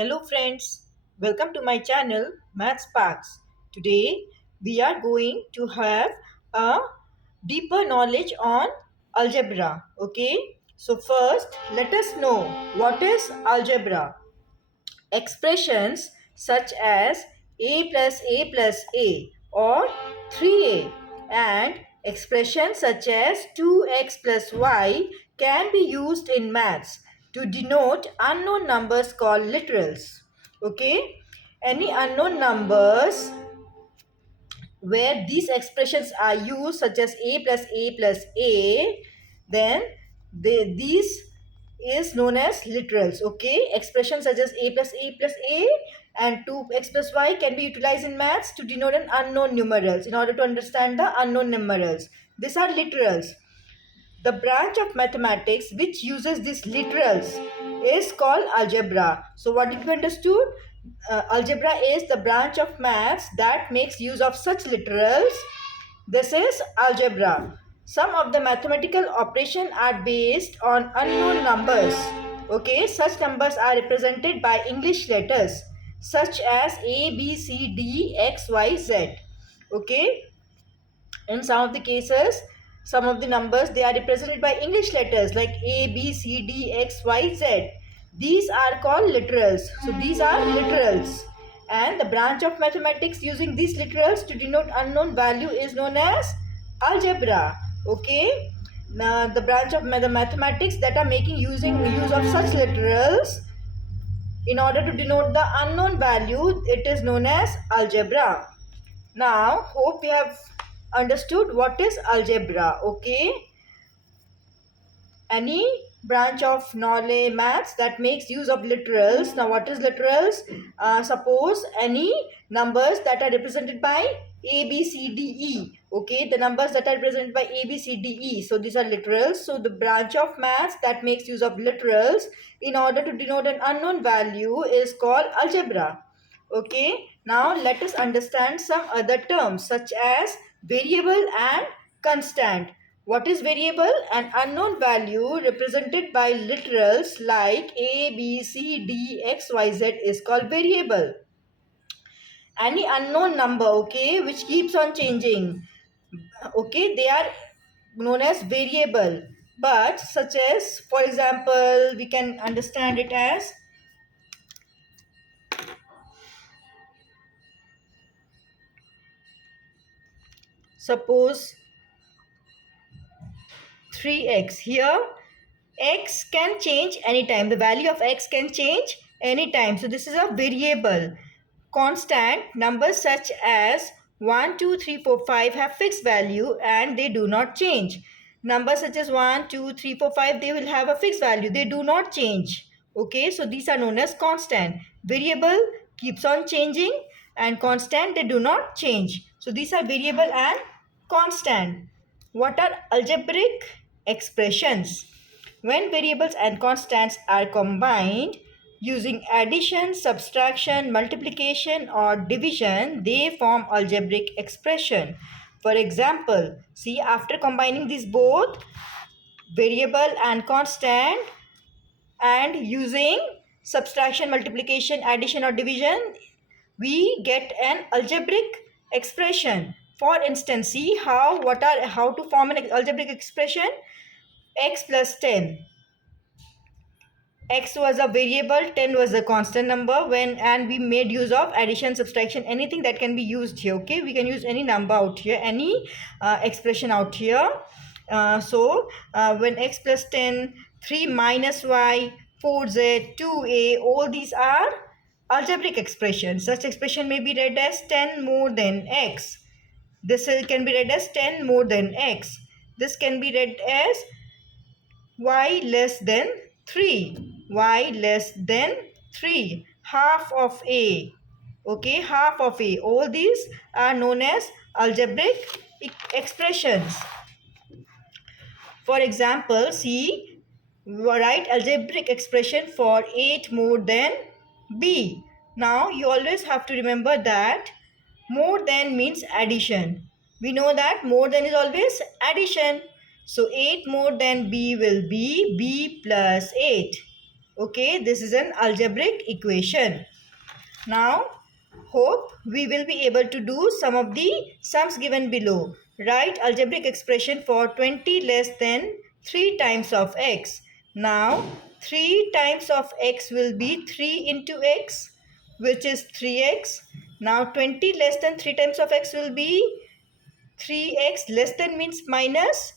Hello friends, welcome to my channel Maths Sparks. Today we are going to have a deeper knowledge on algebra. Okay, so first let us know what is algebra. Expressions such as a plus a or 3a and expressions such as 2x plus y can be used in maths to denote unknown numbers called literals. Okay, any unknown numbers where these expressions are used such as a plus a, then these is known as literals. Okay, expressions such as a plus a and 2x plus y can be utilized in maths to denote an unknown numerals in order to understand the unknown numerals. These are literals. The branch of mathematics which uses these literals is called algebra. So what did we understood? Algebra is the branch of maths that makes use of such literals. This is algebra. Some of the mathematical operations are based on unknown numbers. Okay, such numbers are represented by English letters such as A, B, C, D, X, Y, Z. Okay, in some of the cases, some of the numbers, they are represented by English letters like A, B, C, D, X, Y, Z. These are called literals. So these are literals. And the branch of mathematics using these literals to denote unknown value is known as algebra. Okay. Now the branch of the mathematics that are making using use of such literals in order to denote the unknown value, it is known as algebra. Now, hope you have understood what is algebra. Okay, any branch of knowledge maths that makes use of literals. Now what is literals? Suppose any numbers that are represented by a b c d e. Okay, the numbers that are represented by a b c d e, so these are literals. So the branch of maths that makes use of literals in order to denote an unknown value is called algebra. Okay, now let us understand some other terms such as variable and constant. What is variable? An unknown value represented by literals like a, b, c, d, x, y, z is called variable. Any unknown number, okay, which keeps on changing, okay, they are known as variable. But such as, for example, we can understand it as, suppose 3x. Here x can change anytime. The value of x can change anytime. So this is a variable. Constant numbers such as 1, 2, 3, 4, 5 have fixed value and they do not change. Numbers such as 1, 2, 3, 4, 5, they will have a fixed value. They do not change. Okay, so these are known as constant. Variable keeps on changing and constant, they do not change. So these are variable and constant. What are algebraic expressions? When variables and constants are combined using addition, subtraction, multiplication or division, they form algebraic expression. For example, see, after combining these both variable and constant and using subtraction, multiplication, addition or division, we get an algebraic expression. For instance, see how to form an algebraic expression. X plus 10. X was a variable, 10 was a constant number, and we made use of addition, subtraction, anything that can be used here. Okay, we can use any number out here, any expression out here. When x plus 10, 3 minus y, 4z, 2a, all these are algebraic expressions. Such expression may be read as 10 more than x. This can be read as 10 more than x. This can be read as y less than 3, y less than 3, half of a. Okay, half of a. All these are known as algebraic expressions. For example, see, write algebraic expression for 8 more than b. Now you always have to remember that more than means addition. We know that more than is always addition. So 8 more than b will be b plus 8. Okay, this is an algebraic equation. Now, hope we will be able to do some of the sums given below. Write algebraic expression for 20 less than 3 times of x. Now, 3 times of x will be 3 into x, which is 3x. Now, 20 less than 3 times of x will be 3x. Less than means minus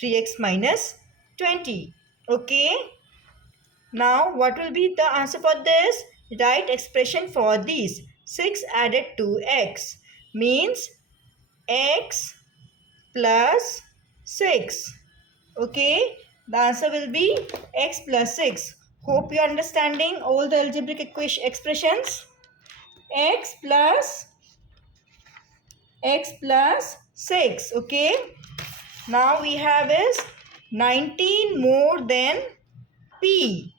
3x minus 20. Okay. Now, what will be the answer for this? Write expression for these. 6 added to x means x plus 6. Okay, the answer will be x plus 6. Hope you are understanding all the algebraic expressions. x plus 6. Okay, now we have is 19 more than p.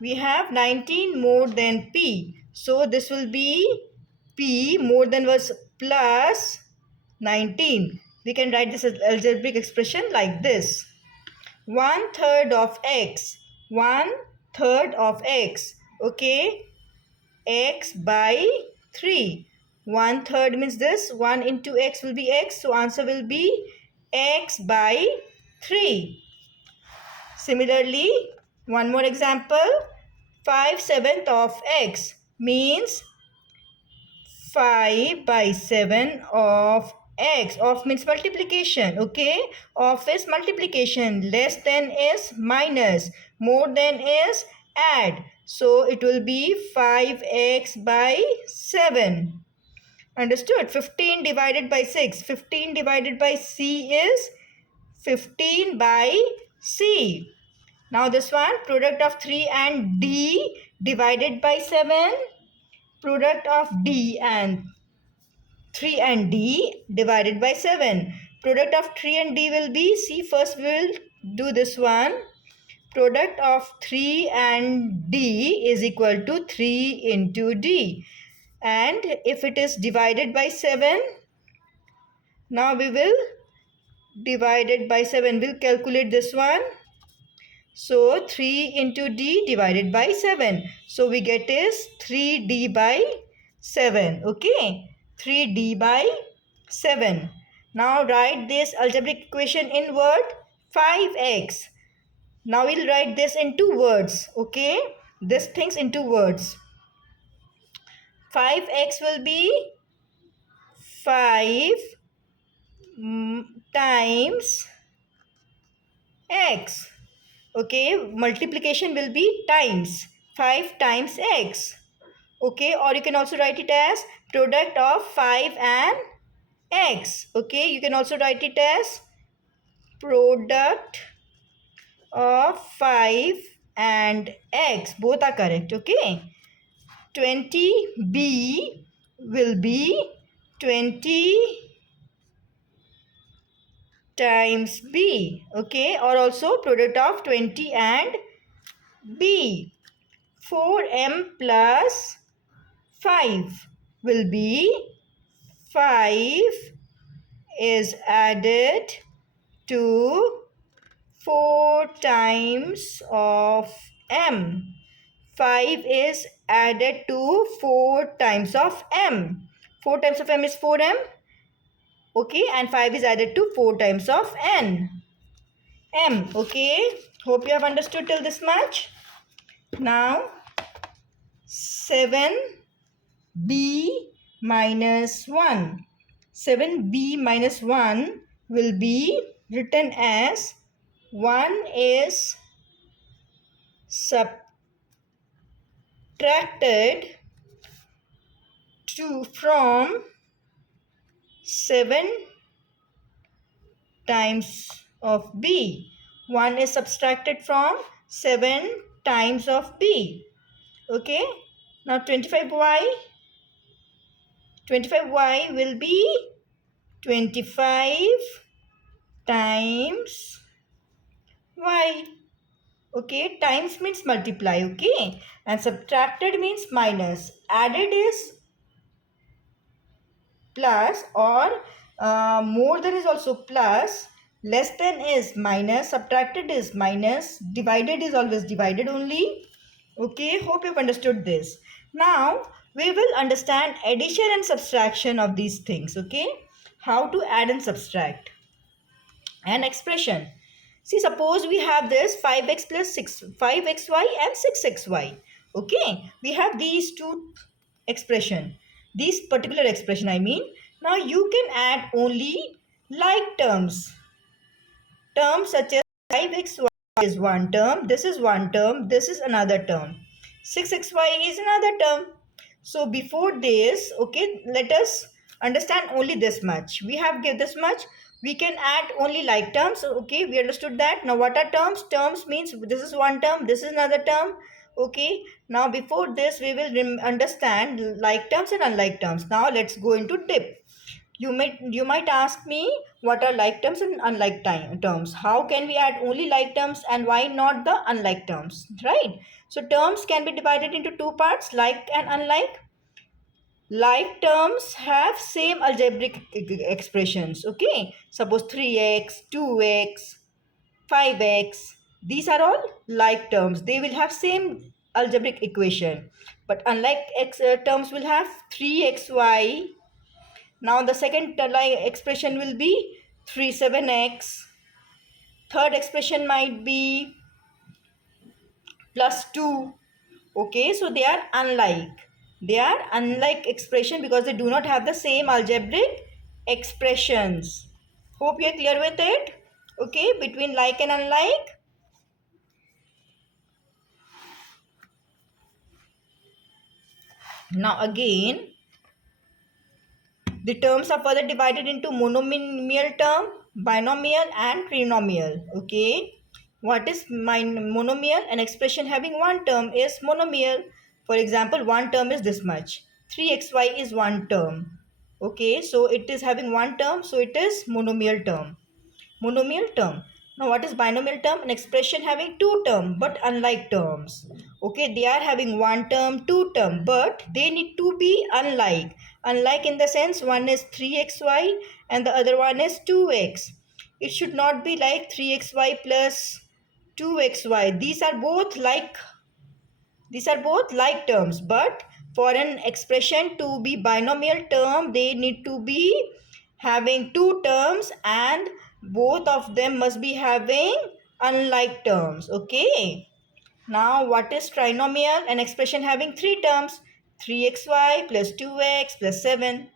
We have 19 more than p. So this will be p more than was plus 19. We can write this as algebraic expression like this. 1/3 of x. 1/3 of x. Okay. X by 3. 1/3 means this. 1 into x will be x. So answer will be x by 3. Similarly, one more example. 5/7 of x means 5 by 7 of x. Of means multiplication. Okay. Of is multiplication. Less than is minus. More than is add. So it will be 5x by 7. Understood? 15 divided by 6. 15 divided by c is 15 by c. Now this one, product of 3 and d divided by 7. Product of d and 3 and d divided by 7. Product of 3 and d will be, see, first we will do this one. Product of 3 and d is equal to 3 into d. And if it is divided by 7, now we will divide it by 7. We'll calculate this one. So 3 into d divided by 7. So we get is 3d by 7. Okay. 3d by 7. Now write this algebraic equation in word 5x. Now we'll write this into words. Okay. This things into words. 5x will be 5 times x. Okay, multiplication will be times 5 times x. Okay, or you can also write it as product of 5 and x. Okay, you can also write it as product of 5 and x. Both are correct. Okay, 20b will be 20 times b. Okay, or also product of 20 and b. 4m plus 5 will be 5 is added to 4 times of m. 5 is added to 4 times of m. 4 times of m is 4m. Okay, and 5 is added to 4 times of m. Okay, hope you have understood till this much. Now 7b minus 1. 7b minus 1 will be written as 1 is subtracted from 7 times of b. 1 is subtracted from 7 times of b. Okay. Now 25y will be 25 times y. Okay. Times means multiply. Okay. And subtracted means minus. Added is plus, or more than is also plus. Less than is minus. Subtracted is minus. Divided is always divided only. Okay, hope you've understood this. Now we will understand addition and subtraction of these things. Okay, how to add and subtract an expression. See, suppose we have this 5x plus 6, 5xy and 6xy. Okay, we have these two expression, these particular expression I mean. Now you can add only like terms. Terms such as 5xy is one term, this is one term, this is another term. 6xy is another term. So before this, okay, let us understand only this much. We have give this much. We can add only like terms. Okay, we understood that. Now what are terms? Terms means this is one term, this is another term. Okay, now before this we will understand like terms and unlike terms. Now let's go into dip. You might ask me what are like terms and unlike terms. How can we add only like terms and why not the unlike terms, right? So terms can be divided into two parts, like and unlike. Like terms have same algebraic expressions. Okay, suppose 3x, 2x, 5x, these are all like terms. They will have same algebraic equation, but unlike terms will have 3xy. Now the second expression will be 37x. Third expression might be plus 2. Okay, so they are unlike. They are unlike expression because they do not have the same algebraic expressions. Hope you are clear with it. Okay, between like and unlike. Now again, the terms are further divided into monomial term, binomial and trinomial. Okay. What is monomial? An expression having one term is monomial. For example, one term is this much. 3xy is one term. Okay. So it is having one term. So it is monomial term. Monomial term. Now what is binomial term? An expression having two terms but unlike terms. Okay, they are having one term, two term, but they need to be unlike. Unlike in the sense one is 3xy and the other one is 2x. It should not be like 3xy plus 2xy. These are both like terms, but for an expression to be binomial term, they need to be having two terms and both of them must be having unlike terms. Okay. Now what is trinomial? An expression having three terms, 3xy plus 2x plus 7.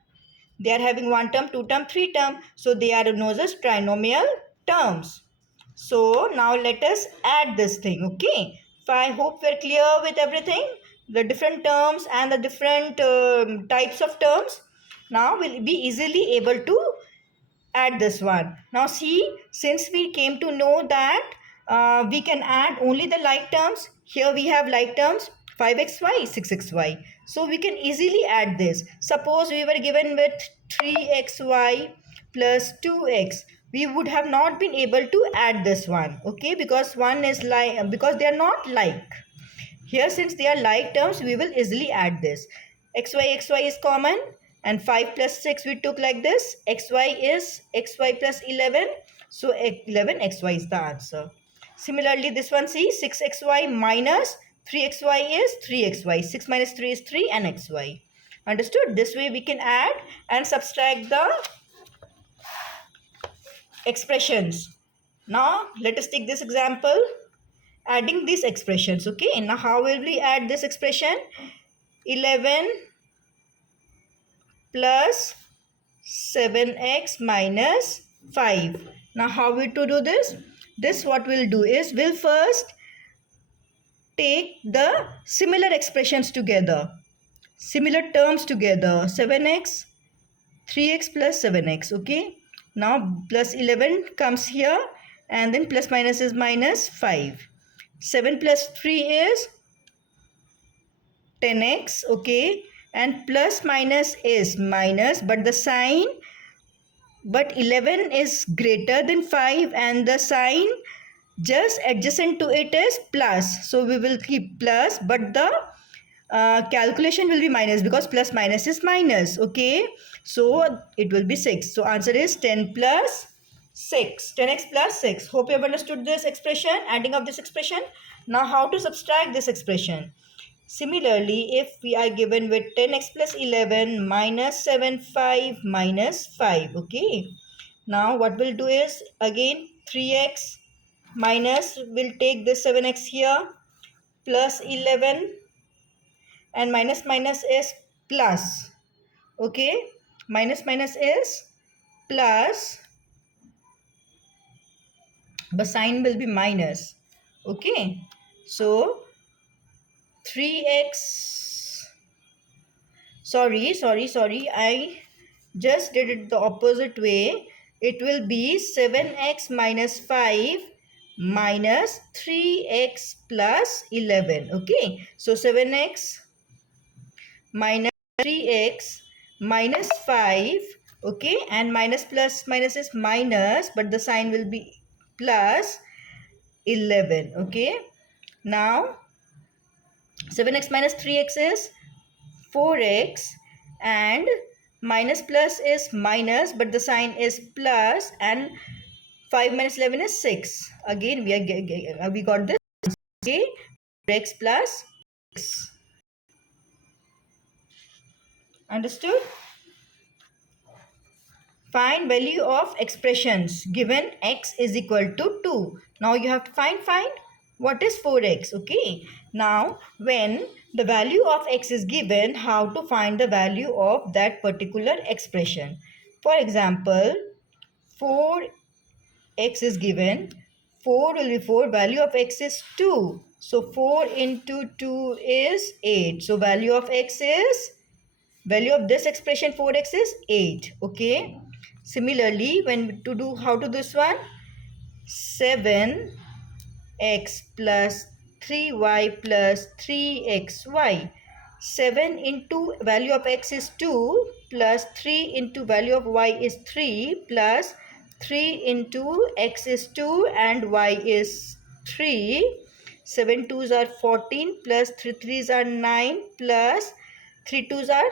They are having one term, two term, three term. So they are known as trinomial terms. So now let us add this thing. Okay. So I hope we're clear with everything. The different terms and the different types of terms. Now we'll be easily able to add this one. Now see, since we came to know that we can add only the like terms. Here we have like terms 5xy, 6xy. So we can easily add this. Suppose we were given with 3xy plus 2x. We would have not been able to add this one. Okay, because one is like, because they are not like. Here since they are like terms, we will easily add this. Xy is common and 5 plus 6 we took like this. Xy is xy plus 11. So 11xy is the answer. Similarly, this one see 6xy minus 3xy is 3xy. 6 minus 3 is 3 and xy. Understood? This way we can add and subtract the expressions. Now let us take this example. Adding these expressions. Okay, now how will we add this expression? 11 plus 7x minus 5. Now how we to do this? This what we'll do is we'll first take the similar expressions together, similar terms together. 7x, 3x plus 7x. Okay, now plus 11 comes here and then plus minus is minus 5. 7 plus 3 is 10x. Okay, and plus minus is minus, but the sign, but 11 is greater than 5 and the sign just adjacent to it is plus. So we will keep plus, but the calculation will be minus because plus minus is minus. Okay, so it will be 6. So answer is 10 plus 6. 10x plus 6. Hope you have understood this expression, adding of this expression. Now how to subtract this expression? Similarly, if we are given with 10x plus 11 minus 7, 5 minus 5. Okay. Now what we'll do is again 3x minus, we'll take this 7x here, plus 11, and minus minus is plus. Okay. Minus minus is plus, the sign will be minus. Okay, so 3x, sorry, I just did it the opposite way. It will be 7x minus 5 minus 3x plus 11. Okay, so 7x minus 3x minus 5. Okay, and minus plus minus is minus, but the sign will be plus 11. Okay, now 7x minus 3x is 4x, and minus plus is minus, but the sign is plus, and 5 minus 11 is 6. Again we got this. Okay, 4x plus 6. Understood? Find value of expressions given x is equal to 2. Now you have to find what is 4x. Okay. Now when the value of x is given, how to find the value of that particular expression. For example, 4x is given. 4 will be 4. Value of x is 2. So 4 into 2 is 8. So value of x is, value of this expression 4x is 8. Okay. Similarly, when to do, how to this one? 7x plus 3y plus 3xy. 7 into value of x is 2 plus 3 into value of y is 3 plus 3 into x is 2 and y is 3. 7 2s are 14 plus 3 3s are 9 plus 3 2s are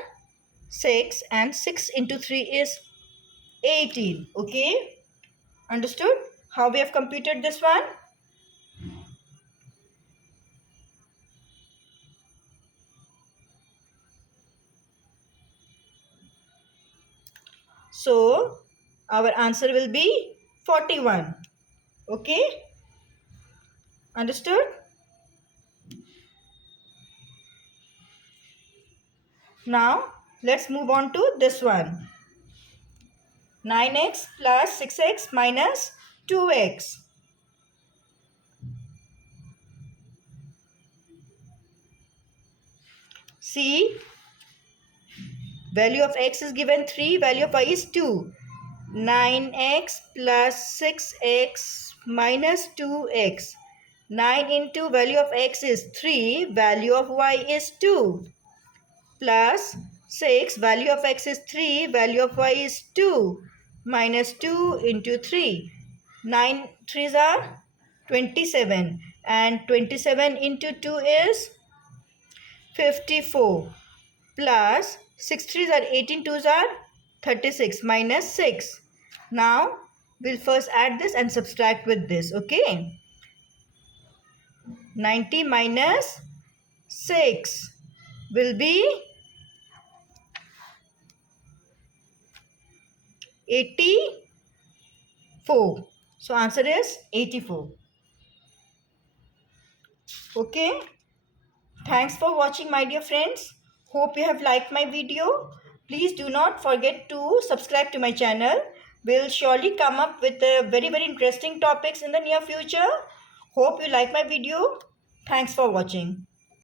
6, and 6 into 3 is 18. Okay, understood how we have computed this one? So our answer will be 41. Okay, understood? Now let's move on to this one. 9x plus 6x minus 2x. See, value of x is given 3, value of y is 2. 9x plus 6x minus 2x. 9 into value of x is 3, value of y is 2. Plus 6, value of x is 3, value of y is 2. Minus 2 into 3. 9 3s are 27. And 27 into 2 is 54. Plus 6 3s are 18, 2s are 36 minus 6. Now we'll first add this and subtract with this. Okay. 90 minus 6 will be 84. So answer is 84. Okay. Thanks for watching, my dear friends. Hope you have liked my video. Please do not forget to subscribe to my channel. We'll surely come up with very interesting topics in the near future. Hope you like my video. Thanks for watching.